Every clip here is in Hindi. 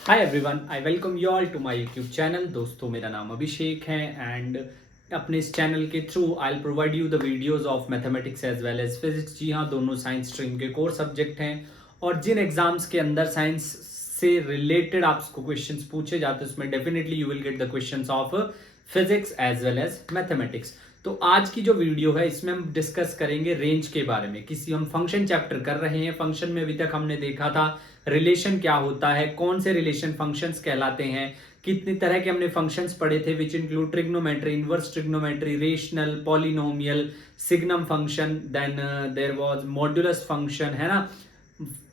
Hi everyone, I welcome you all to my YouTube channel. दोस्तों, मेरा नाम अभिषेक है एंड अपने इस चैनल के through I will provide you the videos of mathematics as well as physics. जी हाँ, दोनों साइंस स्ट्रीम के कोर सब्जेक्ट हैं और जिन एग्जाम्स के अंदर साइंस से रिलेटेड आपको क्वेश्चंस पूछे जाते हैं उसमें definitely you will get the questions of physics as well as mathematics. तो आज की जो वीडियो है इसमें हम डिस्कस करेंगे रेंज के बारे में। किसी हम फंक्शन चैप्टर कर रहे हैं। फंक्शन में अभी तक हमने देखा था रिलेशन क्या होता है, कौन से रिलेशन फंक्शंस कहलाते हैं, कितनी तरह के हमने फंक्शंस पढ़े थे which include trigonometry, inverse trigonometry, rational, polynomial, signum function, then there was modulus function, है ना,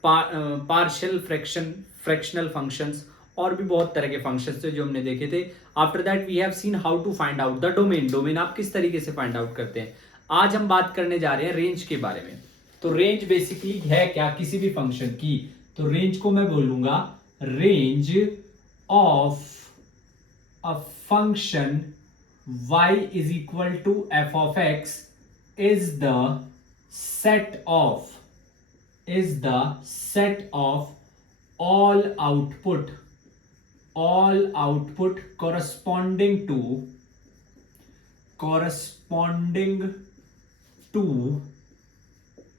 पार्शियल फ्रैक्शन, फ्रैक्शनल फंक्शंस और भी बहुत तरह के फंक्शंस थे जो हमने देखे थे। After that we have seen how to find out the domain. Domain आप किस तरीके से फाइंड आउट करते हैं। आज हम बात करने जा रहे हैं रेंज के बारे में। तो रेंज बेसिकली है क्या, किसी भी फंक्शन की। तो रेंज को मैं बोलूंगा range of a function y is equal to F of X is the set of all output corresponding to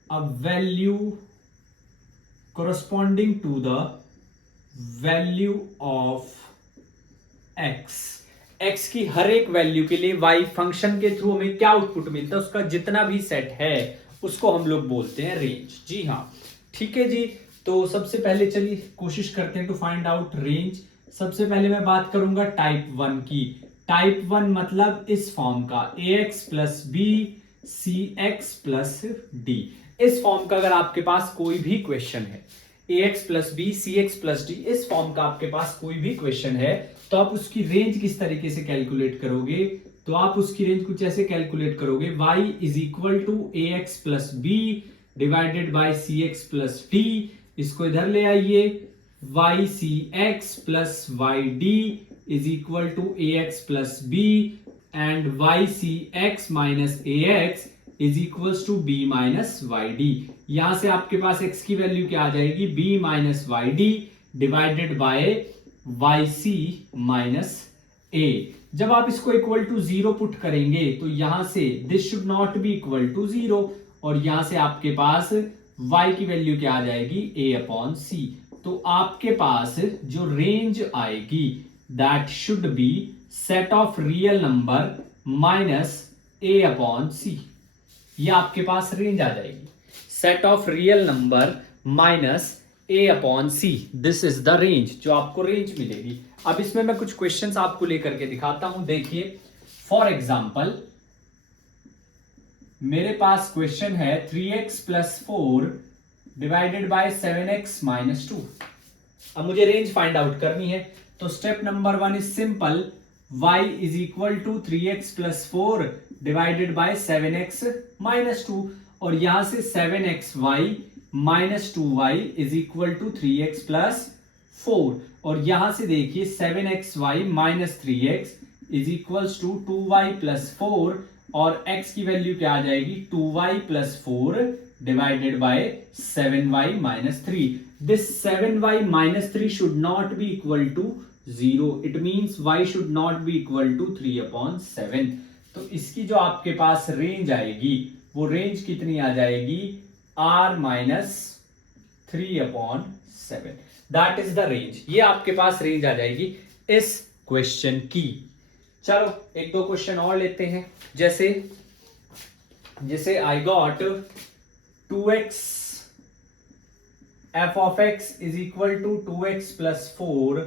a value corresponding to the value of x की हर एक वैल्यू के लिए y फंक्शन के थ्रू हमें क्या आउटपुट मिलता है उसका जितना भी सेट है उसको हम लोग बोलते हैं रेंज। जी हाँ, ठीक है जी। तो सबसे पहले चलिए कोशिश करते हैं टू फाइंड आउट रेंज। सबसे पहले मैं बात करूंगा टाइप 1 की। टाइप 1 मतलब इस फॉर्म का ax plus B C X plus D. इस फॉर्म का अगर आपके पास कोई भी क्वेश्चन है, ax plus B C X plus D, इस फॉर्म का आपके पास कोई भी क्वेश्चन है तो आप उसकी रेंज किस तरीके से कैलकुलेट करोगे। तो आप उसकी रेंज कुछ ऐसे कैलकुलेट करोगे, y is equal to A X plus B divided by C X plus D. इसको इधर ले आइए, Y C X plus Y D is equal to A X plus B and Y C X minus A X is equal to B minus Y D. यहां से आपके पास x की वैल्यू क्या आ जाएगी, b minus Y D divided by Y C minus A. जब आप इसको इक्वल टू 0 पुट करेंगे तो यहां से this should not be equal to 0 और यहां से आपके पास y की वैल्यू क्या आ जाएगी, a अपॉन सी। तो आपके पास जो रेंज आएगी that should be set of real number minus a upon C. ये आपके पास रेंज आ जाएगी, set of real number minus a upon C. This is the range, जो आपको रेंज मिलेगी। अब इसमें मैं कुछ क्वेश्चंस आपको लेकर के दिखाता हूं। देखिए फॉर एग्जाम्पल मेरे पास क्वेश्चन है 3x plus 4 divided by 7x minus 2। अब मुझे रेंज फाइंड आउट करनी है तो step number 1 is simple, y is equal to 3x plus 4 divided by 7x minus 2 और यहां से 7xy minus 2y is equal to 3x plus 4 और यहां से देखिए 7xy minus 3x is equal to 2y plus 4 और x की वैल्यू क्या आ जाएगी, 2y plus 4 divided by 7y minus 3। This 7y minus 3 should not be equal to 0। It means y should not be equal to 3 upon 7। तो इसकी जो आपके पास रेंज आएगी वो रेंज कितनी आ जाएगी, r minus 3 upon 7। That is the range. ये आपके पास रेंज आ जाएगी इस क्वेश्चन की। चलो एक दो क्वेश्चन और लेते हैं। जैसे I got 2x f of x is equal to 2x plus 4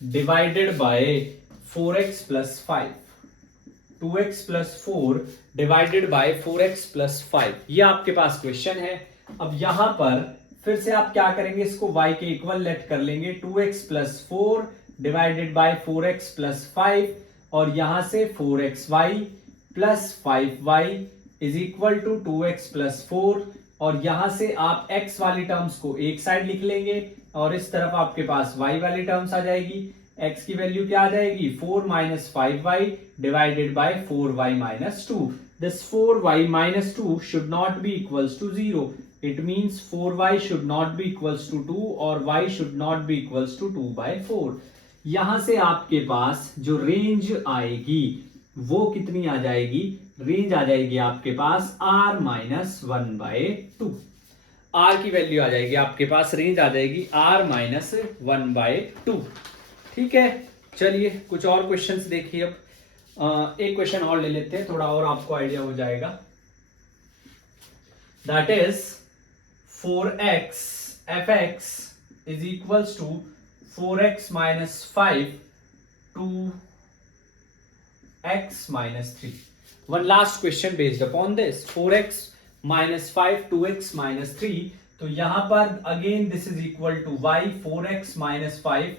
divided by 4x plus 5। 2x plus 4 divided by 4x plus 5 ये आपके पास क्वेश्चन है। अब यहां पर फिर से आप क्या करेंगे, इसको y के इक्वल लेट कर लेंगे, 2x plus 4 divided by 4x plus 5 और यहां से 4xy plus 5y is equal to 2x plus 4 और यहां से आप x वाली टर्म्स को एक साइड लिख लेंगे और इस तरफ आपके पास y वाली टर्म्स आ जाएगी। x की वैल्यू क्या आ जाएगी, 4 minus 5y divided by 4y minus 2। This 4y minus 2 should not be equals to 0। It means 4y should not be equals to 2 और y should not be equals to 2/4। यहां से आपके पास जो रेंज आएगी वो कितनी आ जाएगी, रेंज आ जाएगी आपके पास r माइनस 1/2। r की वैल्यू आ जाएगी आपके पास, रेंज आ जाएगी r माइनस 1/2। ठीक है, चलिए कुछ और क्वेश्चंस देखिए। अब एक क्वेश्चन और ले लेते हैं, थोड़ा और आपको आइडिया हो जाएगा। That is 4x fx is equals to 4x minus 5 2x minus 3. One last question based upon this, 4x minus 5 2x minus 3. तो यहां पर again this is equal to y 4x minus 5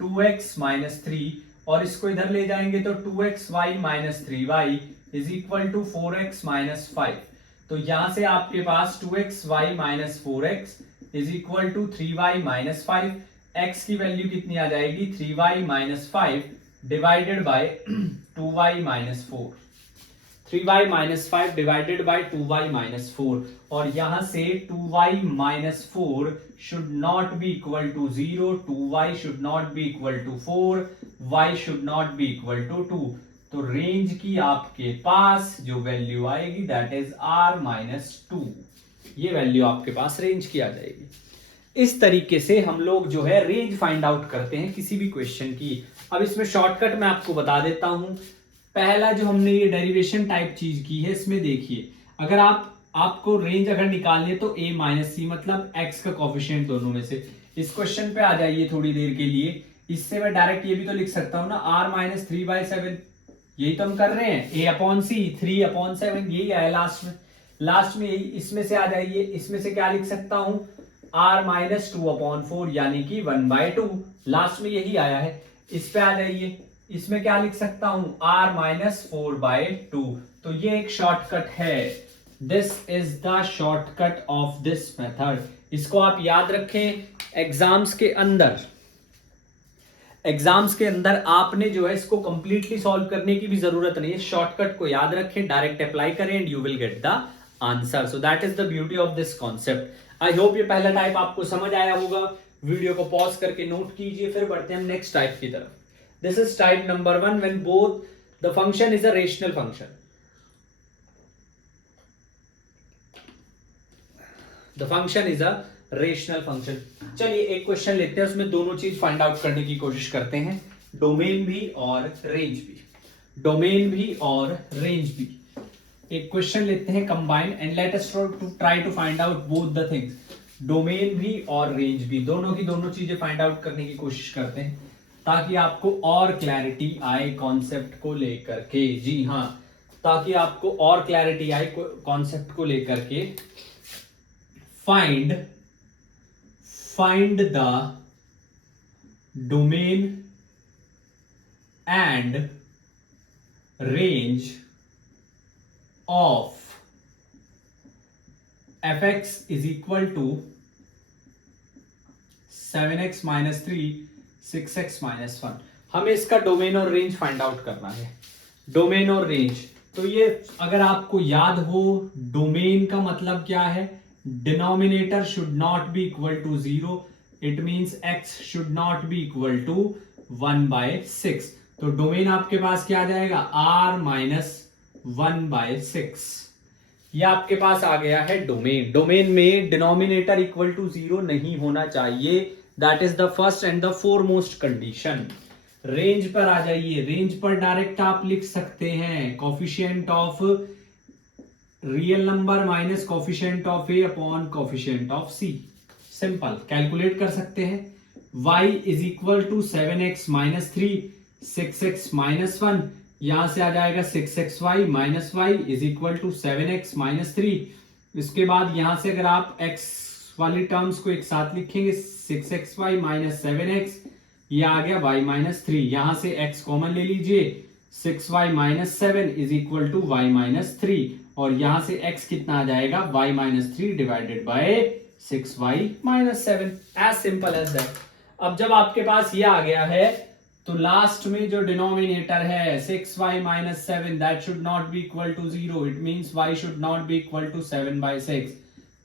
2x minus 3 और इसको इधर ले जाएंगे तो 2xy minus 3y is equal to 4x minus 5। तो यहां से आपके पास 2xy minus 4x is equal to 3y minus 5। x की वैल्यू कितनी आ जाएगी, 3y minus 5 divided by 2y minus 4। 3y minus 5 divided by 2y minus 4 और यहां से 2y minus 4 should not be equal to 0, 2y should not be equal to 4, y should not be equal to 2। तो रेंज की आपके पास जो वैल्यू आएगी दैट इज r माइनस 2। ये वैल्यू आपके पास रेंज की आ जाएगी। इस तरीके से हम लोग जो है रेंज फाइंड आउट करते हैं किसी भी क्वेश्चन की। अब इसमें शॉर्टकट मैं आपको बता देता हूं। पहला जो हमने ये डेरिवेशन टाइप चीज की है, इसमें देखिए अगर आपको रेंज अगर निकालनी है तो a माइनस सी मतलब x का कोफिशिएंट दोनों में से। इस क्वेश्चन पे आ जाइए थोड़ी देर के लिए। इससे मैं डायरेक्ट ये भी तो लिख सकता हूं ना, r माइनस 3/7, यही तो हम कर रहे हैं, a अपॉन सी 3/7 यही आया लास्ट में यही। इसमें से आ जाइए, इसमें से क्या लिख सकता हूं, r माइनस 2/4 यानी कि 1/2, लास्ट में यही आया है। इस पे आ जाइए, इसमें क्या लिख सकता हूं, r माइनस 4/2। तो ये एक शॉर्टकट है। This is the shortcut of this method. इसको आप याद रखें। एग्जाम्स के अंदर आपने जो है इसको कंप्लीटली सॉल्व करने की भी जरूरत नहीं है। शॉर्टकट को याद रखें, डायरेक्ट अप्लाई करें and you will get the answer. So that is the beauty of this concept. I hope ये पहला टाइप आपको समझ आया होगा। वीडियो को पॉज करके नोट कीजिए, फिर बढ़ते हैं हम नेक्स्ट टाइप की तरफ। This is type number 1 when both the function is a rational function. The function is a rational function. चलिए एक क्वेश्चन लेते हैं, उसमें दोनों चीज फाइंड आउट करने की कोशिश करते हैं, डोमेन भी और रेंज भी। डोमेन भी और रेंज भी। एक क्वेश्चन लेते हैं combine and let us try to find out both the things. Domain भी और रेंज भी, दोनों की दोनों चीजें फाइंड आउट करने की कोशिश करते हैं ताकि आपको और क्लैरिटी आए कॉन्सेप्ट को लेकर के। जी हाँ, ताकि आपको और क्लैरिटी आए कॉन्सेप्ट को लेकर के। find the domain and range of fx is equal to 7x minus 3 6x minus 1। हमें इसका डोमेन और रेंज फाइंड आउट करना है। डोमेन और रेंज, तो ये अगर आपको याद हो, डोमेन का मतलब क्या है, denominator should not be equal to 0, it means x should not be equal to 1/6। तो डोमेन आपके पास क्या आ जाएगा, r माइनस 1/6। ये आपके पास आ गया है डोमेन। डोमेन में डिनोमिनेटर इक्वल टू 0 नहीं होना चाहिए, that is the first and the foremost condition. Range पर आ जाइए। रेंज पर डायरेक्ट आप लिख सकते हैं coefficient of real number minus coefficient of A upon coefficient of C. Simple calculate कर सकते हैं। y is equal to 7x minus 3 6x minus 1, यहां से आ जाएगा 6xy minus y is equal to 7x minus 3। इसके बाद यहां से अगर आप x वाली टर्म्स को एक साथ लिखेंगे 6xy माइनस 7x, ये आ गया y माइनस 3। यहां से x कॉमन ले लीजिए, 6y minus 7 is equal to y minus 3 और यहां से x कितना आ जाएगा, y minus 3 divided by 6y minus 7। As simple as that. अब जब आपके पास ये आ गया है तो लास्ट में जो डिनोमिनेटर है 6y minus 7 that should not be equal to 0, it means y should not be equal to 7/6।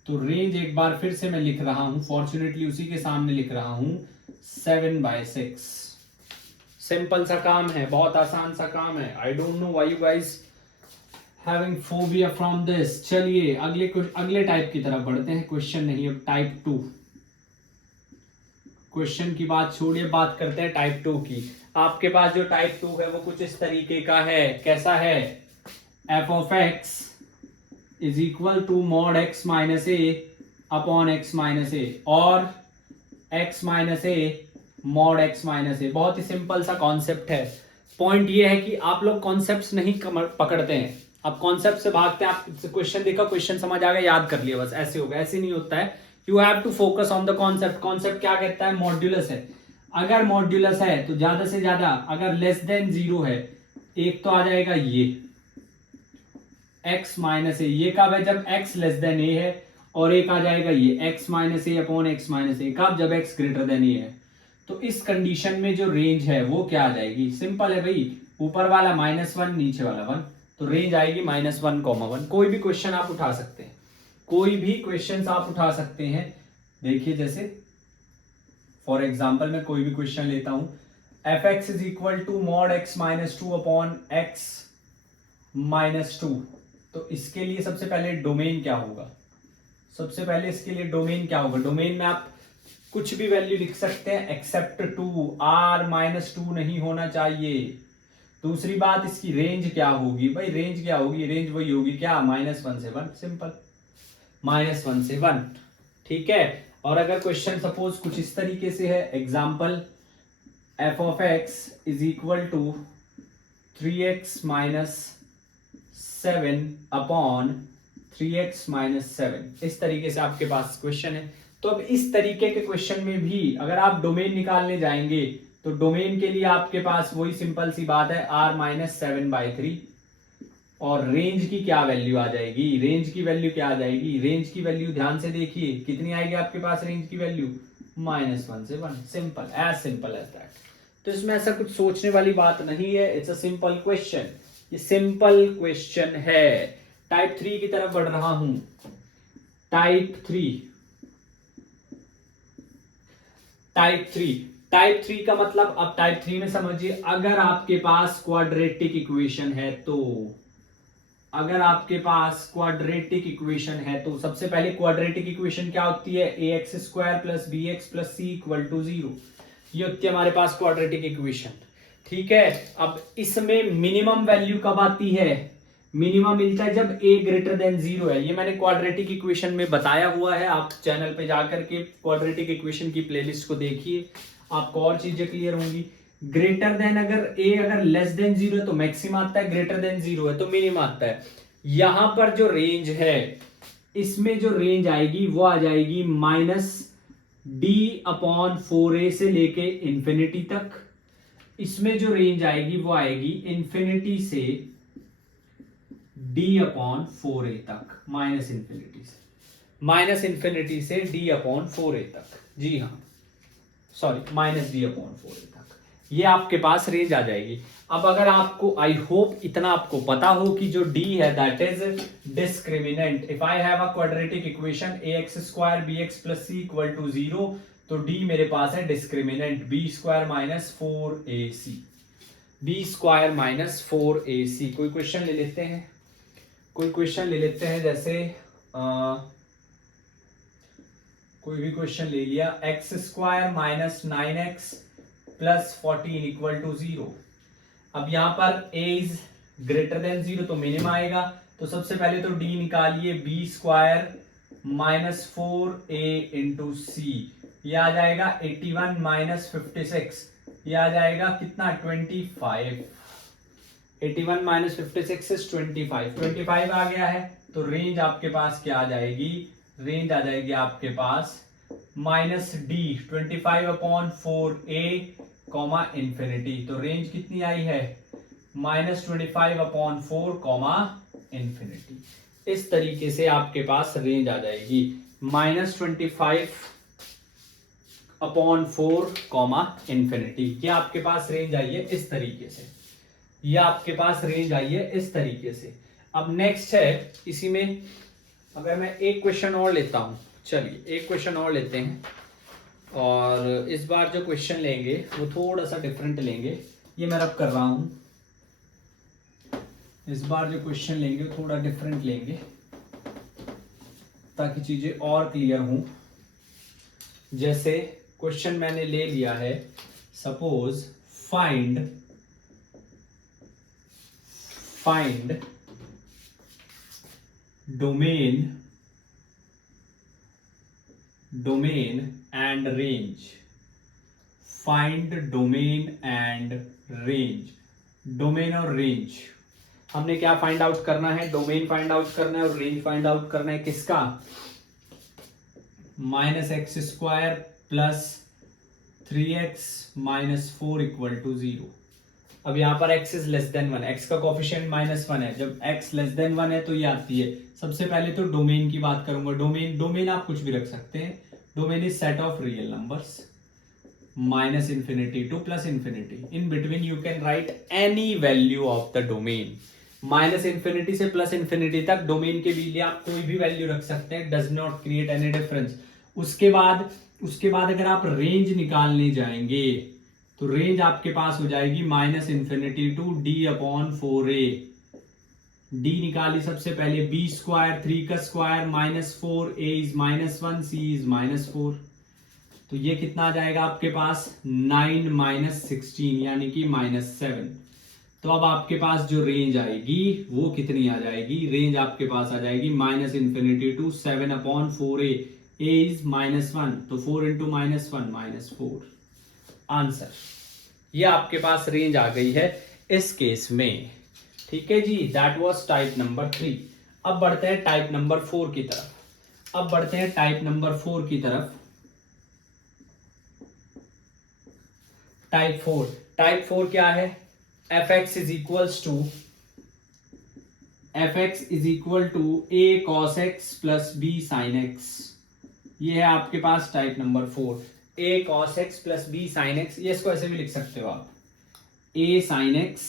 तो रेंज एक बार फिर से मैं लिख रहा हूं, फॉर्चुनेटली उसी के सामने लिख रहा हूं 7/6। सिंपल सा काम है, बहुत आसान सा काम है। I don't know why you guys having phobia from this. चलिए अगले टाइप की तरफ बढ़ते हैं। क्वेश्चन नहीं, अब टाइप 2। क्वेश्चन की बात छोड़िए, बात करते हैं टाइप 2 की। आपके पास जो टाइप 2 है वो कुछ इस तरीके का है। कैसा है? f of x is equal to mod x minus A upon x minus A और x minus A mod x minus A. बहुत ही सिंपल सा कॉन्सेप्ट है। पॉइंट ये है कि आप लोग कॉन्सेप्ट्स नहीं पकड़ते हैं, आप कॉन्सेप्ट से भागते हैं। आप क्वेश्चन देखा, क्वेश्चन समझ आ गया, याद कर लिया, बस ऐसे होगा। ऐसे नहीं होता है। You have to focus on the concept. Concept क्या कहता है? मॉड्यूलस है। अगर मॉड्यूलस है तो ज्यादा से ज्यादा, अगर लेस देन 0 है, एक तो आ जाएगा ये x माइनस ए। ये कब है? जब x लेस देन ए है। और एक आ जाएगा ये x minus A upon x minus ए। कब? जब x ग्रेटर देन ए है। तो इस कंडीशन में जो रेंज है वो क्या आ जाएगी? सिंपल है भाई, ऊपर वाला -1, नीचे वाला 1, तो रेंज आएगी -1, 1। कोई भी क्वेश्चन आप उठा सकते हैं, कोई भी क्वेश्चन आप उठा सकते हैं। देखिए, जैसे फॉर एग्जाम्पल मैं कोई भी क्वेश्चन लेता हूं, f(x) is equal to mod x minus 2 upon x minus 2। तो इसके लिए सबसे पहले डोमेन क्या होगा? सबसे पहले इसके लिए डोमेन क्या होगा? डोमेन में आप कुछ भी वैल्यू लिख सकते हैं एक्सेप्ट 2, r-2 नहीं होना चाहिए। दूसरी बात, इसकी रेंज क्या होगी? भाई रेंज क्या होगी? रेंज वही होगी क्या? -1 से 1। सिंपल, -1 से 1। ठीक है। और अगर क्वेश्चन सपोज कुछ इस तरीके से है, example f of x is equal to 3x minus 7 upon 3x minus 7, इस तरीके से आपके पास क्वेश्चन है। तो अब इस तरीके के क्वेश्चन में भी अगर आप डोमेन निकालने जाएंगे तो डोमेन के लिए आपके पास वही सिंपल सी बात है, r-7/3। और रेंज की क्या वैल्यू आ जाएगी? रेंज की वैल्यू क्या आ जाएगी? रेंज की वैल्यू ध्यान से देखिए, कितनी आएगी आपके पास रेंज की वैल्यू? -1 से 1। Simple as that. तो इसमें ऐसा कुछ सोचने वाली बात नहीं है। It's a simple question. ये सिंपल क्वेश्चन है। टाइप 3 की तरफ बढ़ रहा हूं। टाइप 3 का मतलब, अब टाइप 3 में समझिए, अगर आपके पास क्वाड्रेटिक इक्वेशन है तो, अगर आपके पास क्वाड्रेटिक इक्वेशन है तो सबसे पहले क्वाड्रेटिक इक्वेशन क्या होती है? ax² plus bx plus c equal to 0। ये होती है हमारे पास क्वाड्रेटिक इक्वेशन। ठीक है। अब इसमें मिनिमम वैल्यू कब आती है? मिनिमम मिलता है जब a ग्रेटर देन 0 है। ये मैंने क्वाड्रेटिक इक्वेशन में बताया हुआ है। आप चैनल पे जाकर के क्वाड्रेटिक इक्वेशन की प्लेलिस्ट को देखिए, आपको और चीजें क्लियर होंगी। ग्रेटर देन, अगर a अगर लेस देन 0 है तो मैक्सिमम आता है, ग्रेटर देन 0 है तो मिनिमम आता है। यहां पर जो रेंज है, इसमें जो रेंज आएगी वो आ जाएगी -d/4a से लेके इंफिनिटी तक। इसमें जो रेंज आएगी वो आएगी इंफिनिटी से d/4a तक, -इंफिनिटी से d/4a तक। जी हाँ, सॉरी, -d/4a तक। ये आपके पास रेंज आ जाएगी। अब अगर आपको, आई होप इतना आपको पता हो कि जो d है that is discriminant. If I have a quadratic equation ax² bx plus c equal to 0, तो d मेरे पास है discriminant b² minus 4ac। b² minus 4ac। कोई क्वेश्चन ले लेते हैं, जैसे कोई भी क्वेश्चन ले लिया, x² minus 9x plus 14 equal to 0। अब यहां पर a इज ग्रेटर देन 0 तो मिनिमम आएगा। तो सबसे पहले तो d निकालिए, b² माइनस 4a इंटू सी। ये आ जाएगा 81 माइनस 56। ये आ जाएगा कितना? 25। 81 माइनस 56 इज 25 आ गया है। तो रेंज आपके पास क्या आ जाएगी? रेंज आ जाएगी आपके पास -d 25/4a कॉमा इंफिनिटी। तो रेंज कितनी आई है? -25/4 कॉमा इंफिनिटी। इस तरीके से आपके पास रेंज आ जाएगी -25/4 कॉमा इंफिनिटी। ये आपके पास रेंज आई है इस तरीके से। ये आपके पास रेंज आई है इस तरीके से। अब नेक्स्ट है, इसी में अगर मैं एक क्वेश्चन और लेता हूँ, चलिए एक क्वेश्चन और लेते हैं, और इस बार जो क्वेश्चन लेंगे वो थोड़ा सा डिफरेंट लेंगे। ये मैं रब कर रहा हूँ, इस बार जो क्वेश्चन लेंगे वो थोड़ा डिफरेंट लेंगे ताकि चीजें और क्लियर हों। जैसे क्वेश्चन मैंने ले लिया है, suppose find domain and range. Find domain and range, domain और रेंज हमने क्या फाइंड आउट करना है, डोमेन फाइंड आउट करना है और रेंज फाइंड आउट करना है किसका, -x² plus 3x minus 4 equal to 0। अब यहाँ पर x is less than 1, x का कोफिशिएंट -1 है, जब x लेस देन 1 है तो ये आती है। सबसे पहले तो डोमेन की बात करूंगा, डोमेन आप कुछ भी रख सकते हैं। Domain is set of real numbers -infinity to +infinity, in between you can write any value of the domain। -infinity से +infinity तक डोमेन के लिए आप कोई भी वैल्यू रख सकते हैं, does not create any difference. उसके बाद अगर आप रेंज निकालने जाएंगे तो रेंज आपके पास हो जाएगी -infinity to d/4a। d निकाली सबसे पहले, b² 3 का square -4, a is -1, c is -4, तो ये कितना आ जाएगा आपके पास 9 - 16 यानी कि -7। तो अब आपके पास जो रेंज आएगी वो कितनी आ जाएगी, रेंज आपके पास आ जाएगी -infinity to 7/4a, a is -1, तो 4 × -1 -4। आंसर, ये आपके पास रेंज आ गई है इस केस में। ठीक है जी, दैट वाज टाइप नंबर 3। अब बढ़ते हैं टाइप नंबर 4 की तरफ। टाइप 4 क्या है, fx is equal to a cos x plus b sin x। ये है आपके पास type number 4, a cos x plus b sin x। ये इसको ऐसे भी लिख सकते हो आप, a sin x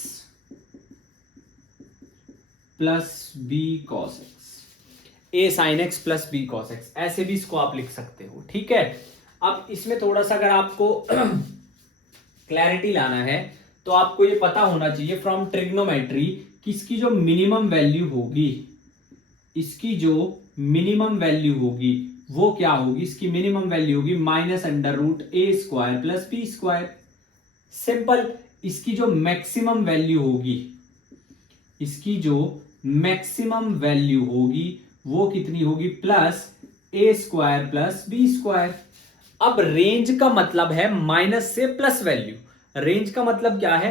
plus b cos x, a sin x plus b cos x, ऐसे भी इसको आप लिख सकते हो। ठीक है, अब इसमें थोड़ा सा अगर आपको क्लैरिटी लाना है तो आपको ये पता होना चाहिए फ्रॉम ट्रिग्नोमेट्री कि इसकी जो मिनिमम वैल्यू होगी वो क्या होगी। इसकी मिनिमम वैल्यू होगी -√a² प्लस b²। सिंपल। इसकी जो मैक्सिमम वैल्यू होगी वो कितनी होगी, +a² प्लस b²। अब रेंज का मतलब है माइनस से प्लस वैल्यू। रेंज का मतलब क्या है,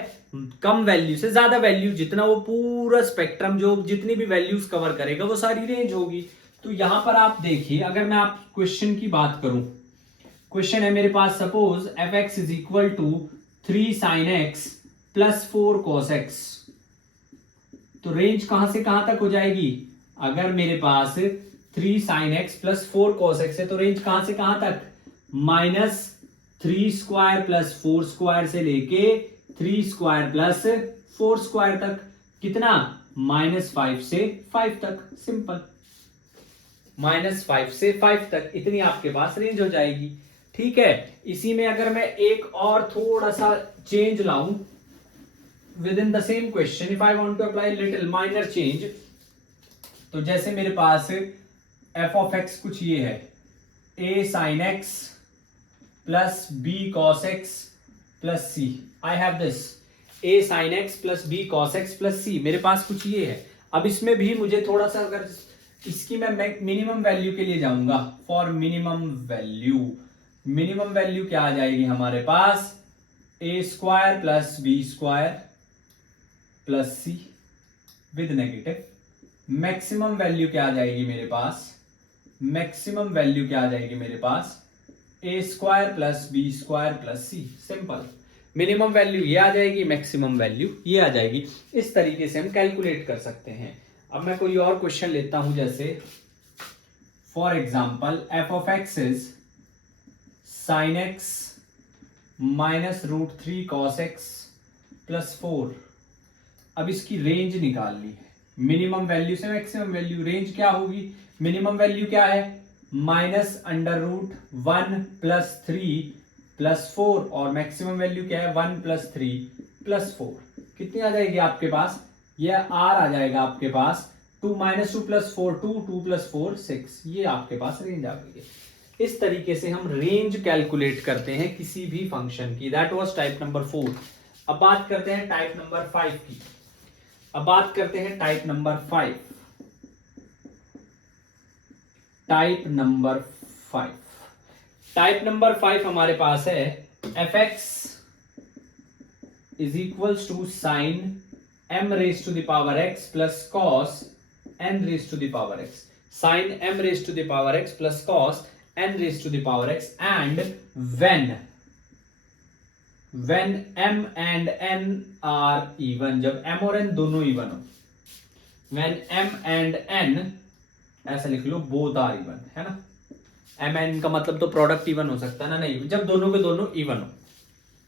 कम वैल्यू से ज्यादा वैल्यू, जितना वो पूरा स्पेक्ट्रम जो जितनी भी वैल्यूज कवर करेगा वो सारी रेंज होगी। तो यहां पर आप देखिए, अगर मैं आप क्वेश्चन की बात करूं, क्वेश्चन है मेरे पास suppose fx is equal to 3 sin x plus 4 cos x। तो रेंज कहां से कहां तक हो जाएगी, अगर मेरे पास 3 sin x plus 4 cos x है तो रेंज कहां से कहां तक, -3² प्लस 4² से लेके 3² प्लस 4² तक, कितना, -5 से 5 तक। सिंपल, -5 से 5 तक इतनी आपके पास रेंज हो जाएगी। ठीक है, इसी में अगर मैं एक और थोड़ा सा चेंज लाऊं within the same question, if I want to apply little minor change, तो जैसे मेरे पास f ऑफ x कुछ ये है, a sin x plus b cos x plus c। I have this a sin x plus b cos x plus c, मेरे पास कुछ ये है। अब इसमें भी मुझे थोड़ा सा, अगर इसकी मैं मिनिमम वैल्यू के लिए जाऊंगा, फॉर मिनिमम वैल्यू क्या आ जाएगी हमारे पास, a² plus b² plus c with negative. Maximum value क्या आ जाएगी मेरे पास, a² plus b² plus c। Simple, minimum value ये आ जाएगी, मैक्सिमम वैल्यू ये आ जाएगी। इस तरीके से हम कैलकुलेट कर सकते हैं। अब मैं कोई और क्वेश्चन लेता हूं, जैसे for example f of x is sin x -√3 cos x plus 4। अब इसकी रेंज निकालनी है, मिनिमम वैल्यू से मैक्सिमम वैल्यू। रेंज क्या होगी, मिनिमम वैल्यू क्या है, -√1 + 3 + 4 और मैक्सिमम वैल्यू क्या है 1 + 3 + 4। कितनी आ जाएगी आपके पास, ये r आ जाएगा आपके पास 2 -2 + 4 2 2 + 4 6। ये आपके पास रेंज आ गई है। इस तरीके से हम रेंज कैलकुलेट करते हैं किसी भी फंक्शन की। That was type number 4। अब बात करते हैं टाइप नंबर 5 की। अब बात करते हैं type number 5। Type number 5, type number 5 हमारे पास है f(x) is equals to sine m⁻x plus cos n⁻x, sine m⁻x plus cos n⁻x and when m and n are even, जब m और n दोनों इवन हो, when m and n ऐसा लिख लो बोथ आर इवन, है ना। m n का मतलब तो प्रोडक्ट इवन हो सकता है ना, नहीं, जब दोनों के दोनों इवन हो,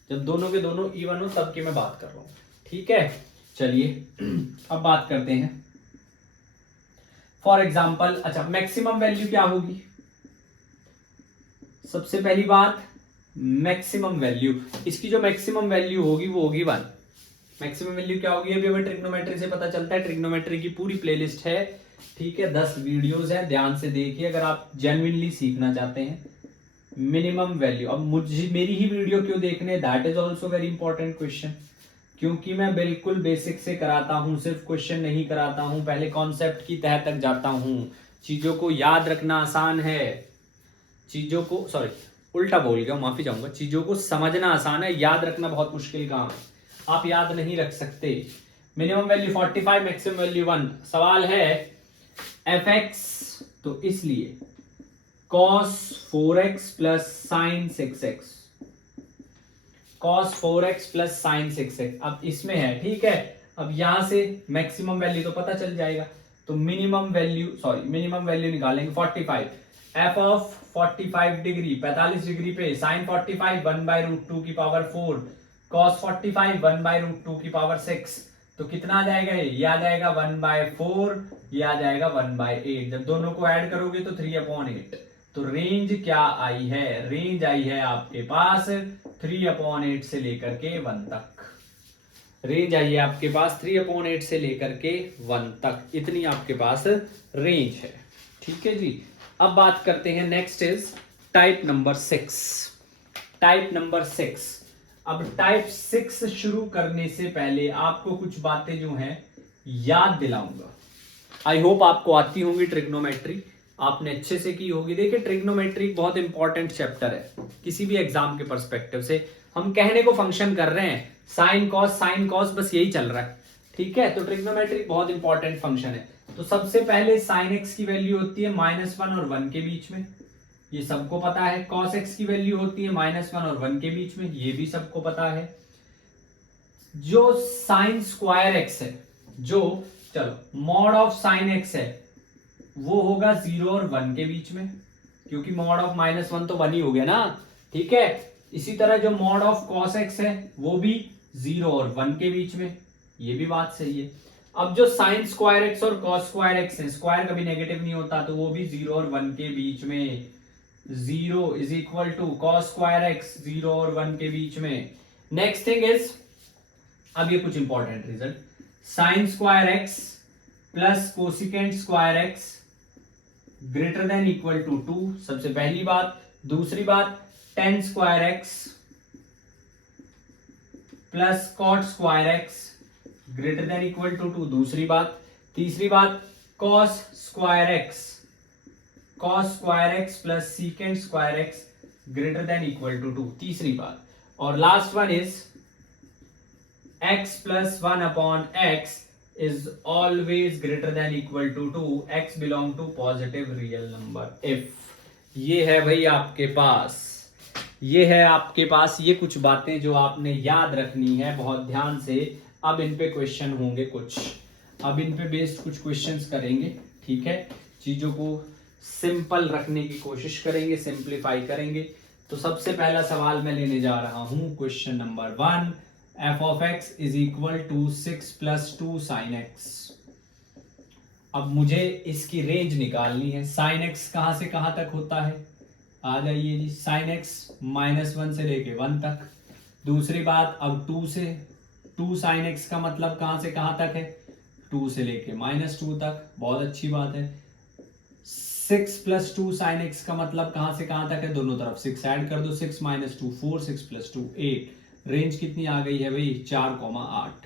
जब दोनों के दोनों इवन हो तब की मैं बात कर रहा हूं, ठीक है। चलिए अब बात करते हैं फॉर एग्जाम्पल। अच्छा, मैक्सिमम वैल्यू क्या होगी, सबसे पहली बात मैक्सिमम वैल्यू, इसकी जो मैक्सिमम वैल्यू होगी वो होगी 1। मैक्सिमम वैल्यू क्या होगी, अभी हमें ट्रिग्नोमेट्री से पता चलता है। ट्रिग्नोमेट्री की पूरी प्लेलिस्ट है, ठीक है, 10 वीडियोस है, ध्यान से देखिए अगर आप जेन्युइनली सीखना चाहते हैं। मिनिमम वैल्यू, अब मुझे मेरी ही वीडियो क्यों देखने, that is also very important question, क्योंकि मैं बिल्कुल बेसिक से कराता हूं, सिर्फ क्वेश्चन नहीं कराता हूं, पहले कॉन्सेप्ट की तह तक जाता हूं। चीजों को याद रखना आसान है, चीजों को, सॉरी उल्टा बोल गया, माफी चाहूंगा, चीजों को समझना आसान है, याद रखना बहुत मुश्किल काम है, आप याद नहीं रख सकते। Minimum value 45, maximum value 1। सवाल है f(x), तो इसलिए cos 4x plus sign 6x, cos 4x plus sign 6x, अब इसमें है, ठीक है। अब यहां से मैक्सिमम वैल्यू तो पता चल जाएगा, तो मिनिमम वैल्यू निकालेंगे 45, f ऑफ 45 डिग्री 45 डिग्री पे साइन 45 1/√2 की पावर 4 cos 45 1/√2 की पावर 6, तो कितना आ जाएगा, ये आ जाएगा 1/4, ये आ जाएगा 1/8। जब दोनों को ऐड करोगे तो 3/8। तो रेंज क्या आई है, रेंज आई है आपके पास 3/8 से लेकर के 1 तक। रेंज आई है आपके पास 3/8 से लेकर के 1 तक, इतनी आपके पास रेंज है, ठीक है जी। अब बात करते हैं next is type number 6। Type number 6, अब टाइप 6 शुरू करने से पहले आपको कुछ बातें जो हैं याद दिलाऊंगा। आई होप आपको आती होंगी ट्रिग्नोमेट्री, आपने अच्छे से की होगी। देखिए ट्रिग्नोमेट्री बहुत इंपॉर्टेंट चैप्टर है किसी भी एग्जाम के पर्सपेक्टिव से। हम कहने को फंक्शन कर रहे हैं, साइन कॉस बस यही चल रहा है, ठीक है। तो ट्रिग्नोमेट्री बहुत इंपॉर्टेंट फंक्शन है। तो सबसे पहले साइन एक्स की वैल्यू होती है -1 और 1 के बीच में, ये सबको पता है। कॉस एक्स की वैल्यू होती है -1 और 1 के बीच में, ये भी सबको पता है। जो साइन स्क्वायर एक्स है, जो चलो मॉड ऑफ साइन एक्स है, वो होगा 0 और 1 के बीच में, क्योंकि मॉड ऑफ -1 तो 1 ही हो गया ना, ठीक है। इसी तरह जो मॉड ऑफ कॉस एक्स है वो भी 0 और 1 के बीच में, ये भी बात सही है। अब जो साइन स्क्वायर एक्स और कॉस स्क्वायर एक्स है, स्क्वायर कभी नेगेटिव नहीं होता, तो वो भी 0 और 1 के बीच में। 0 is equal to cos square X 0 और 1 के बीच में। नेक्स्ट थिंग इज, अब ये कुछ important result, sine square X plus cosecant square X greater than equal to 2, सबसे पहली बात। दूसरी बात, tan square X plus cot square X greater than equal to 2, दूसरी बात। तीसरी बात, cos square X plus secant square X greater than equal to 2, तीसरी बात। और last one is x plus 1/x is always greater than equal to 2, x belong to positive real number if। ये है भाई आपके पास, ये है आपके पास, ये कुछ बातें जो आपने याद रखनी है बहुत ध्यान से। अब इन पे क्वेश्चन होंगे कुछ, अब इन पे बेस्ड कुछ क्वेश्चंस करेंगे, ठीक है। चीजों को सिंपल रखने की कोशिश करेंगे, सिंप्लीफाई करेंगे। तो सबसे पहला सवाल मैं लेने जा रहा हूं, question number 1, f of x is equal to 6 plus 2 sin x। अब मुझे इसकी रेंज निकालनी है। साइन एक्स कहां से कहां तक होता है, आ जाइए जी। साइन एक्स -1 से लेके 1 तक। दूसरी बात, अब 2 से 2 साइन एक्स का मतलब कहां से कहां तक है, 2 से लेके -2 तक। बहुत अच्छी बात है। 6 + 2 साइन एक्स का मतलब कहां से कहां तक है, दोनों तरफ 6 ऐड कर दो। 6 - 2 4, 6 + 2 8। रेंज कितनी आ गई है भाई, 4,8।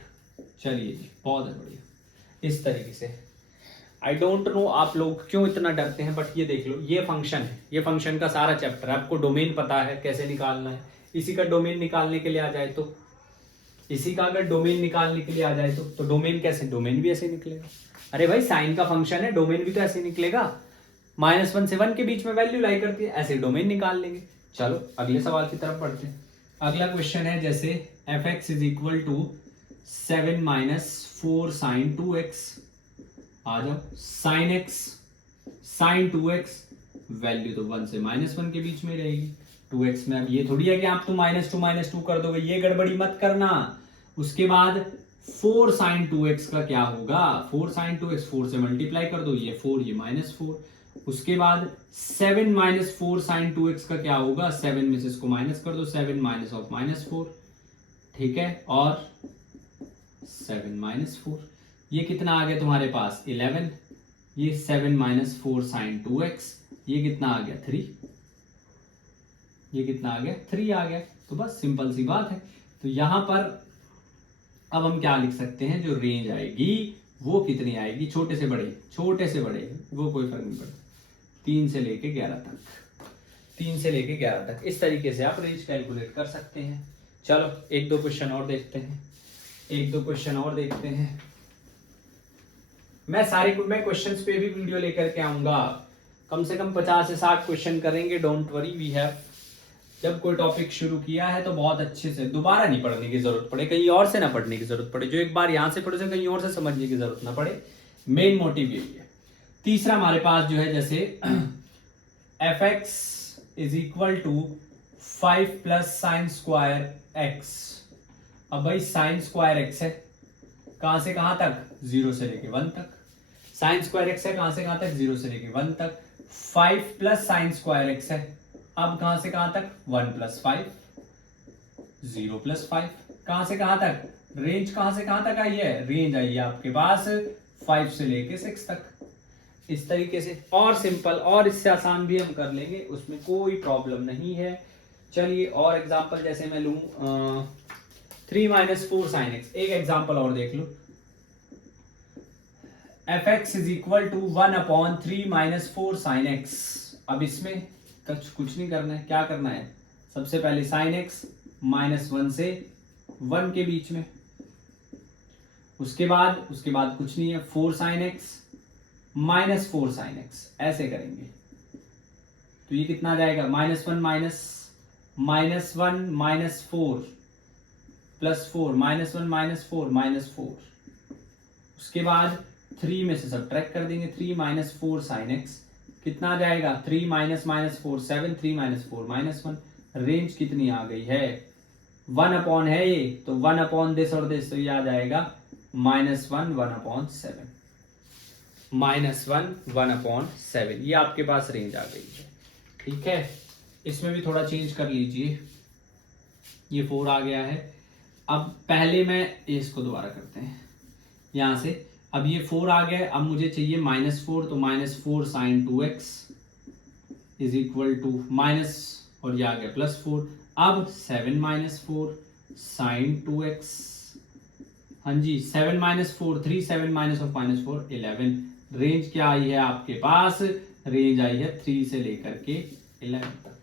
चलिए जी, बहुत बढ़िया। इस तरीके से आई डोंट नो आप लोग क्यों इतना डरते हैं, बट ये देख लो, ये फंक्शन है, ये फंक्शन का सारा चैप्टर है। आपको डोमेन पता है कैसे निकालना है। इसी का डोमेन निकालने के लिए आ जाए तो, इसी का अगर डोमेन निकालने के लिए आ जाए तो डोमेन कैसे, डोमेन भी ऐसे निकलेगा। अरे भाई साइन का फंक्शन है, डोमेन भी तो ऐसे निकलेगा। -1 से 1 के बीच में वैल्यू लाई करती है, ऐसे डोमेन निकाल लेंगे। चलो अगले सवाल की तरफ बढ़ते हैं। अगला क्वेश्चन है जैसे f(x) = 7 - 4 sin 2x। आ जाओ, sin x sin 2x, value तो 1 से -1 के बीच में रहेगी। 2x में अब ये थोड़ी है कि आप तो -2 - 2 कर दोगे, ये गड़बड़ी मत करना। उसके बाद 4 sin 2x का क्या होगा, 4 sin 2x 4 से मल्टीप्लाई कर दो, ये 4 ये -4। उसके बाद 7 - 4 sin 2x का क्या होगा, 7 में से इसको माइनस कर दो, 7 - -4। ठीक है, और 7 - 4, ये कितना आ गया तुम्हारे पास 11। ये 7 - 4 sin 2x, ये कितना आ गया 3। ये कितना आ गया 3 आ गया। तो बस सिंपल सी बात है। तो यहां पर अब हम क्या लिख सकते हैं, जो रेंज आएगी वो कितनी आएगी, छोटे से बड़े, छोटे से बड़े वो कोई फर्क नहीं पड़ता, 3 से लेके 11 तक, 3 से लेके 11 तक। इस तरीके से आप रेंज कैलकुलेट कर सकते हैं। चलो एक दो क्वेश्चन और देखते हैं, एक दो क्वेश्चन और देखते हैं। मैं क्वेश्चंस पे भी वीडियो लेकर के आऊंगा, कम से कम 50 से 60 क्वेश्चन करेंगे। डोंट वरी, वी हैव, जब कोई टॉपिक शुरू किया है तो बहुत अच्छे से दोबारा नहीं पढ़ने की जरूरत पड़े, कहीं और से ना पढ़ने की जरूरत पड़े, जो एक बार यहां से पढ़े से कहीं और से समझने की जरूरत ना पड़े। मेन मोटिव यही है। तीसरा हमारे पास जो है जैसे f(x) = 5 + sin² x। अब भाई sin² x है, कहां से कहां तक, 0 से लेके 1 तक। sin² x है, कहां से कहां तक, 0 से लेके 1 तक। 5 + sin² x है, अब कहां से कहां तक, 1 + 5, 0 + 5। कहां से कहां तक, रेंज कहां से कहां तक आई है, रेंज आई है आपके पास 5 से लेके 6 तक। इस तरीके से और सिंपल और इससे आसान भी हम कर लेंगे, उसमें कोई प्रॉब्लम नहीं है। चलिए और एग्जांपल जैसे मैं लूं 3 - 4 sin x। एक एग्जांपल और देख लो, f(x) = 1/3 - 4 sin x। अब इसमें कुछ नहीं करना है, क्या करना है, सबसे पहले sin x -1 से 1 के बीच में। उसके बाद कुछ नहीं है, 4 sin x -4 sin x, ऐसे करेंगे। तो ये कितना आ जाएगा, -1 -1 -4 + 4 -1 -4 -4। उसके बाद 3 में से सब्ट्रैक्ट कर देंगे, 3 - 4 sin x कितना आ जाएगा, 3 - -4 7, 3 - 4 -1। रेंज कितनी आ गई है, 1 है ये, तो 1 दिस और दिस, तो ये आ जाएगा -1 1/7, -1 ये आपके पास रेंज आ गई है। ठीक है, इसमें भी थोड़ा चेंज कर लीजिए, ये 4 आ गया है। अब पहले मैं इसको दोबारा करते हैं यहां से। अब ये 4 आ गया, अब मुझे चाहिए -4, तो -4 sin 2x = माइनस, और ये आ गया +4। अब 7 - 4 sin 2x, हाँ जी 7 - 4 3, 7 - 4 11। रेंज क्या आई है आपके पास, रेंज आई है 3 से लेकर के 11 तक,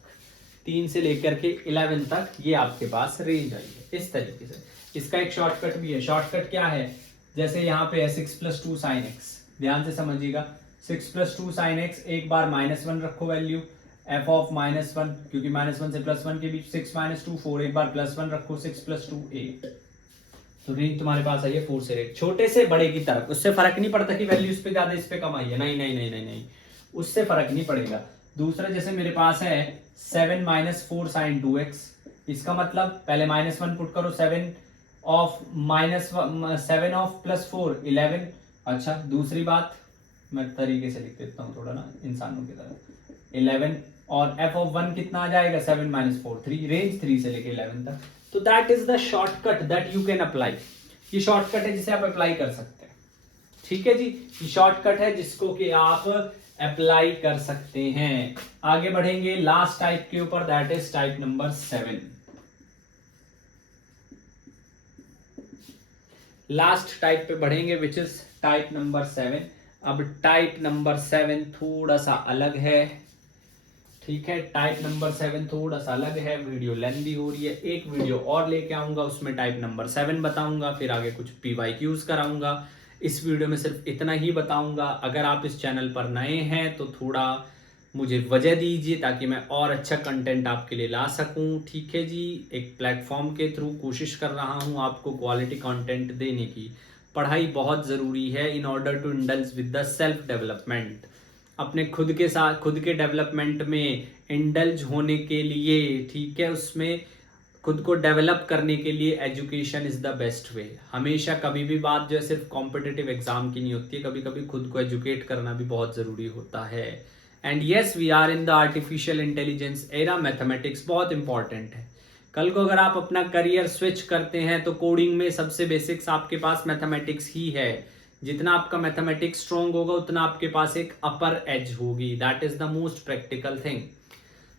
3 से लेकर के 11 तक ये आपके पास रेंज आई है। इस तरीके से इसका एक शॉर्टकट भी है। शॉर्टकट क्या है, जैसे यहाँ पे है 6 + 2 sin x, ध्यान से समझिएगा। 6 + 2 sin x, एक बार -1 रखो वैल्यू, f(-1), क्योंकि -1 से +1 के बीच 6 - 2 4, एक बार +1 रखो, 6 + 2 8। तो रेंज तुम्हारे पास आई है 4 से 8, छोटे से बड़े की तरफ। उससे फर्क नहीं पड़ता कि वैल्यू इस पे ज्यादा इस पे कम आई है, नहीं नहीं नहीं नहीं नहीं, उससे फर्क नहीं पड़ेगा। दूसरा जैसे मेरे पास है 7 - 4 sin 2x, इसका मतलब पहले -1 पुट करो, 7 of +4 11। अच्छा दूसरी बात मैं तरीके से लिख देता हूँ थोड़ा ना इंसानों की तरह। 11 और f ऑफ 1 कितना आ जाएगा 7 माइनस 4 3, रेंज 3 से लेके 11 तक। तो that is the shortcut that you can apply. ये शॉर्टकट है जिसे आप अप्लाई कर सकते हैं। ठीक है जी, ये शॉर्टकट है जिसको कि आप अप्लाई कर सकते हैं। आगे बढ़ेंगे लास्ट टाइप के ऊपर, that is type number 7। Last type पे बढ़ेंगे विच इज टाइप नंबर 7। अब टाइप नंबर 7 थोड़ा सा अलग है। ठीक है, टाइप नंबर 7 थोड़ा सा अलग है, वीडियो लेंथी हो रही है, एक वीडियो और लेके आऊंगा उसमें टाइप नंबर 7 बताऊंगा, फिर आगे कुछ PYQs कराऊंगा। इस वीडियो में सिर्फ इतना ही बताऊंगा। अगर आप इस चैनल पर नए हैं तो थोड़ा मुझे वजह दीजिए ताकि मैं और अच्छा कंटेंट आपके लिए ला सकूं। ठीक है जी, एक प्लेटफॉर्म के थ्रू कोशिश कर रहा हूं आपको क्वालिटी कंटेंट देने की। पढ़ाई बहुत ज़रूरी है in order to indulge with the self development. अपने खुद के साथ खुद के डेवलपमेंट में इंडल्ज होने के लिए, ठीक है, उसमें खुद को डेवलप करने के लिए education is the best way. हमेशा कभी भी बात जो है सिर्फ कॉम्पिटिटिव एग्जाम की नहीं होती है, कभी कभी खुद को एजुकेट करना भी बहुत ज़रूरी होता है। And yes, we are in the artificial intelligence era, mathematics बहुत इंपॉर्टेंट है। कल को अगर आप अपना करियर स्विच करते हैं तो कोडिंग में सबसे बेसिक्स आपके पास मैथमेटिक्स ही है। जितना आपका मैथमेटिक्स स्ट्रॉन्ग होगा उतना आपके पास एक अपर एज होगी। That is the most practical thing.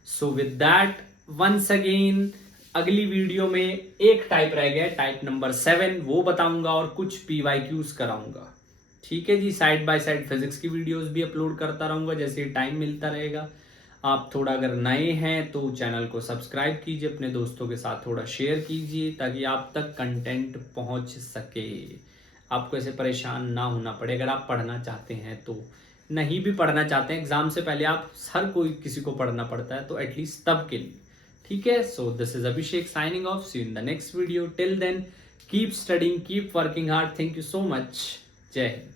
So with that once again अगली वीडियो में एक टाइप रह गया, टाइप नंबर 7, वो बताऊंगा और कुछ PYQs कराऊंगा। ठीक है जी, साइड बाय साइड फिजिक्स की वीडियोस भी अपलोड करता रहूंगा जैसे टाइम मिलता रहेगा। आप थोड़ा अगर नए हैं तो चैनल को सब्सक्राइब कीजिए, अपने दोस्तों के साथ थोड़ा शेयर कीजिए ताकि आप तक कंटेंट पहुंच सके, आपको ऐसे परेशान ना होना पड़े। अगर आप पढ़ना चाहते हैं तो, नहीं भी पढ़ना चाहते हैं, एग्जाम से पहले आप हर कोई किसी को पढ़ना पड़ता है, तो एटलीस्ट तब के लिए। ठीक है, so this is Abhishek signing off, see you in the next video. Till then keep studying, keep working hard. Thank you so much. जय हिंद।